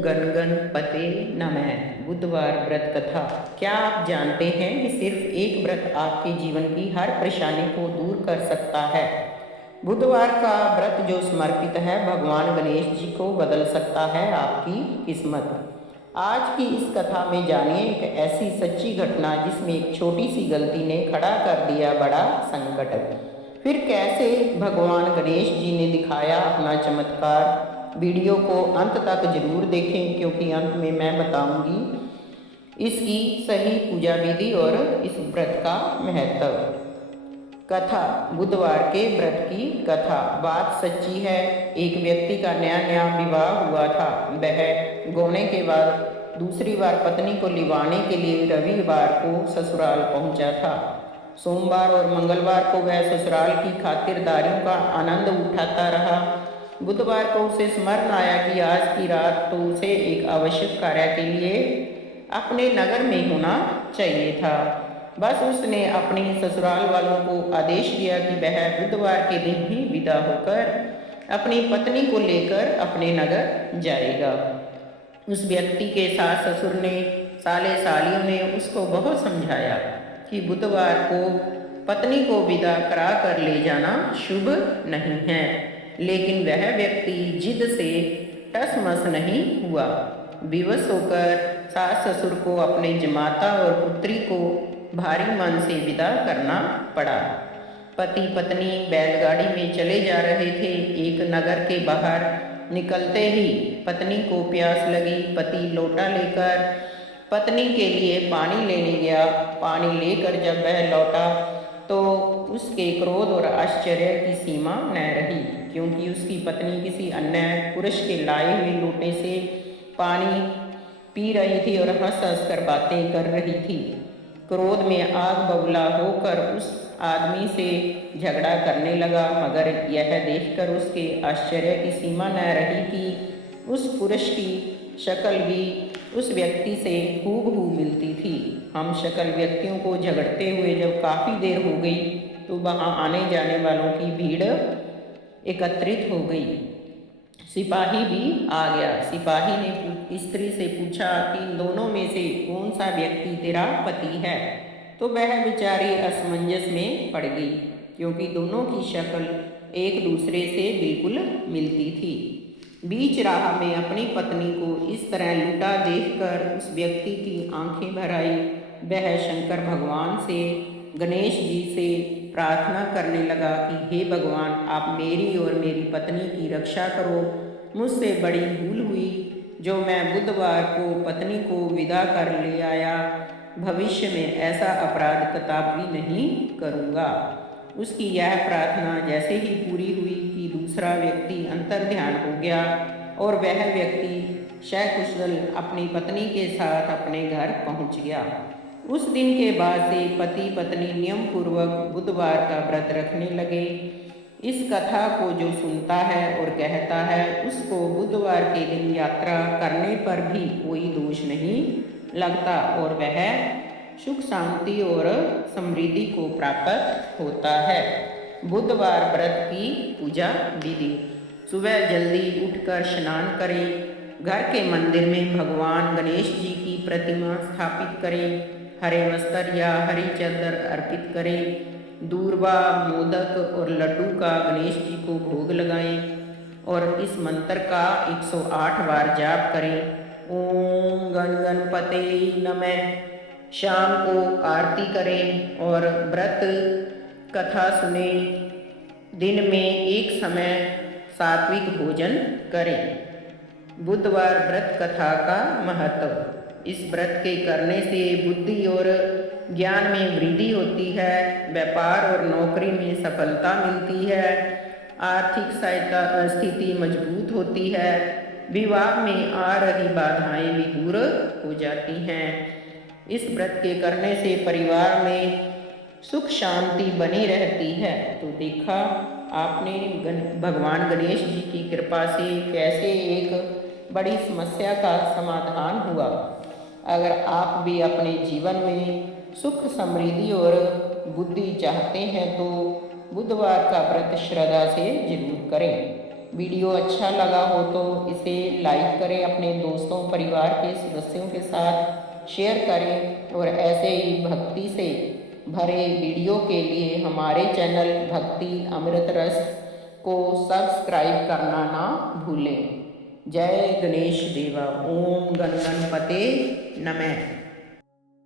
गण गणपते नमः। बुधवार व्रत कथा। क्या आप जानते हैं कि सिर्फ एक व्रत आपके जीवन की हर परेशानी को दूर कर सकता है। बुधवार का व्रत जो समर्पित है भगवान गणेश जी को, बदल सकता है आपकी किस्मत। आज की इस कथा में जानिए एक ऐसी सच्ची घटना जिसमें एक छोटी सी गलती ने खड़ा कर दिया बड़ा संकट। फिर कैसे भगवान गणेश जी ने दिखाया अपना चमत्कार। वीडियो को अंत तक जरूर देखें क्योंकि अंत में मैं बताऊंगी इसकी सही पूजा विधि और इस व्रत का महत्व। कथा। बुधवार के व्रत की कथा। बात सच्ची है। एक व्यक्ति का नया नया विवाह हुआ था। वह गोने के बाद दूसरी बार पत्नी को लिवाने के लिए रविवार को ससुराल पहुंचा था। सोमवार और मंगलवार को वह ससुराल की खातिरदारियों का आनंद उठाता रहा। बुधवार को उसे स्मरण आया कि आज की रात तो उसे एक आवश्यक कार्य के लिए अपने नगर में होना चाहिए था। बस उसने अपने ससुराल वालों को आदेश दिया कि वह बुधवार के दिन ही विदा होकर अपनी पत्नी को लेकर अपने नगर जाएगा। उस व्यक्ति के सास ससुर ने, साले सालियों ने उसको बहुत समझाया कि बुधवार को पत्नी को विदा करा कर ले जाना शुभ नहीं है, लेकिन वह व्यक्ति जिद से टसमस नहीं हुआ। विवश होकर सास ससुर को अपने जमाता और पुत्री को भारी मन से विदा करना पड़ा। पति पत्नी बैलगाड़ी में चले जा रहे थे। एक नगर के बाहर निकलते ही पत्नी को प्यास लगी। पति लोटा लेकर पत्नी के लिए पानी लेने गया। पानी लेकर जब वह लौटा तो उसके क्रोध और आश्चर्य की सीमा न रही, क्योंकि उसकी पत्नी किसी अन्य पुरुष के लाए हुए लोटे से पानी पी रही थी और हंस हंस कर बातें कर रही थी। क्रोध में आग बबूला होकर उस आदमी से झगड़ा करने लगा, मगर यह देखकर उसके आश्चर्य की सीमा न रही कि उस पुरुष की शक्ल भी उस व्यक्ति से हूबहू मिलती थी। हम शक्ल व्यक्तियों को झगड़ते हुए जब काफ़ी देर हो गई तो वहाँ आने जाने वालों की भीड़ एकत्रित हो गई। सिपाही भी आ गया। सिपाही ने स्त्री से पूछा कि इन दोनों में से कौन सा व्यक्ति तेरा पति है। तो वह बेचारी असमंजस में पड़ गई, क्योंकि दोनों की शक्ल एक दूसरे से बिल्कुल मिलती थी। बीच राह में अपनी पत्नी को इस तरह लूटा देखकर उस व्यक्ति की आंखें भर आई। वह शंकर भगवान से, गणेश जी से प्रार्थना करने लगा कि हे भगवान, आप मेरी और मेरी पत्नी की रक्षा करो। मुझसे बड़ी भूल हुई जो मैं बुधवार को पत्नी को विदा कर ले आया। भविष्य में ऐसा अपराध कदापि नहीं करूँगा। उसकी यह प्रार्थना जैसे ही पूरी हुई कि दूसरा व्यक्ति अंतर्ध्यान हो गया और वह व्यक्ति सकुशल अपनी पत्नी के साथ अपने घर पहुंच गया। उस दिन के बाद से पति पत्नी नियम पूर्वक बुधवार का व्रत रखने लगे। इस कथा को जो सुनता है और कहता है उसको बुधवार के दिन यात्रा करने पर भी कोई दोष नहीं लगता और वह सुख शांति और समृद्धि को प्राप्त होता है। बुधवार व्रत की पूजा विधि। सुबह जल्दी उठकर स्नान करें। घर के मंदिर में भगवान गणेश जी की प्रतिमा स्थापित करें। हरे वस्त्र या हरी चादर अर्पित करें। दूर्वा, मोदक और लड्डू का गणेश जी को भोग लगाएं और इस मंत्र का 108 बार जाप करें। ओम गण गणपते नमः। शाम को आरती करें और व्रत कथा सुने। दिन में एक समय सात्विक भोजन करें। बुधवार व्रत कथा का महत्व। इस व्रत के करने से बुद्धि और ज्ञान में वृद्धि होती है। व्यापार और नौकरी में सफलता मिलती है। आर्थिक सहायता स्थिति मजबूत होती है। विवाह में आ रही बाधाएं भी दूर हो जाती हैं। इस व्रत के करने से परिवार में सुख शांति बनी रहती है। तो देखा आपने भगवान गणेश जी की कृपा से कैसे एक बड़ी समस्या का समाधान हुआ। अगर आप भी अपने जीवन में सुख समृद्धि और बुद्धि चाहते हैं तो बुधवार का व्रत श्रद्धा से जरूर करें। वीडियो अच्छा लगा हो तो इसे लाइक करें, अपने दोस्तों परिवार के सदस्यों के साथ शेयर करें और ऐसे ही भक्ति से भरे वीडियो के लिए हमारे चैनल भक्ति अमृत रस को सब्सक्राइब करना ना भूलें। जय गणेश देवा। ओम गण गणपते नमः।